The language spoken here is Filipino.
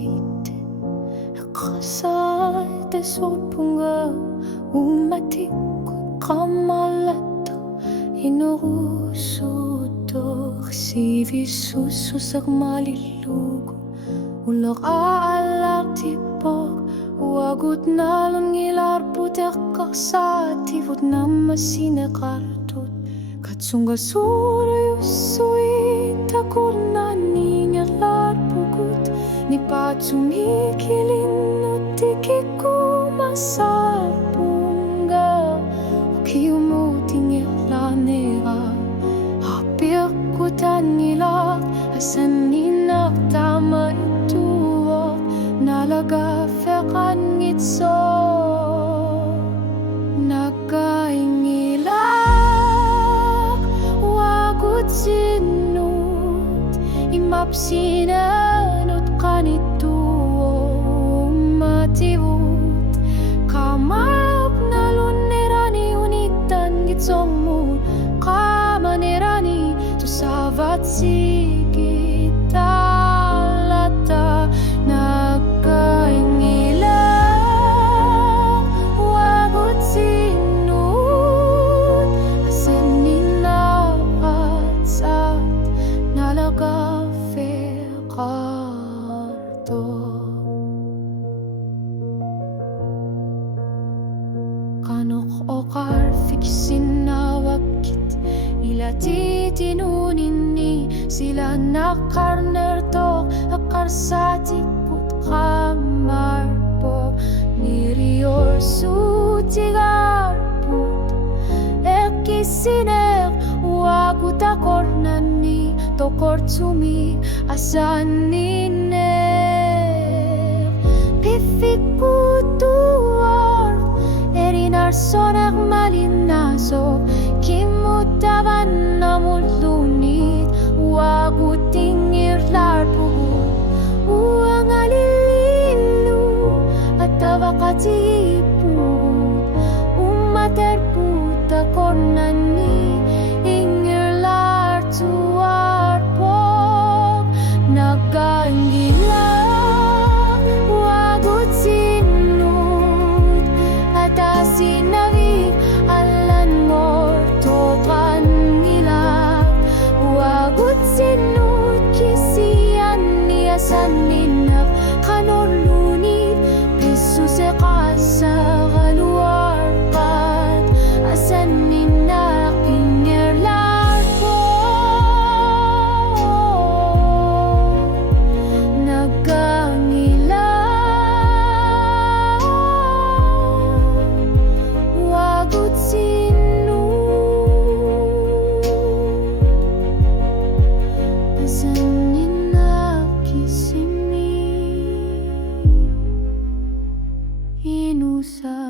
sitte Kasade solpunga umatikot kamalato Inurusuto Sivisususak malilugo Ulok aalak tipok Wagut nalon ngilar putek kaksativot Namasine kartut Katsunga surayusuit Akurna ningalar pugut Nipatsumikilin Tikiku masapunga Ukiumuting ilanera Hapir kutanilak Asaninak tama ituok Nalaga fekan ngitso Nakaingilak Wagut sinut Imapsinanut kanito Mativut Kamap nalunerani unitan gitsong mo Kamanerani Tusavat sigita lata Nakaingilak Wagut sinut Asanin nakatsat Nalaga fekarto Kanok okar fiksin na wakit Ilati tinunini Sila nakarnertok Akarsati put kamar po Nirior sutigar put Ekisinek Wagut akor nani Tokor tumi Asaninek Pifik putuar Erinar sonak malinaso Kimutavan namulunit Wagut tingirlar pugut Uang alililu At tawakati pugut Umater puta kornani Ingirlar tuar pok Nagangilak Wagut sinut Atasinavik Alan mortokan nila Wagut sinut Kisian niyasan ninak Kanorlunit Pisuse kasa kaluar pat Asan ninak Ingirlar po Nagangilak Wagut sinut Asan ninak kisini Inusa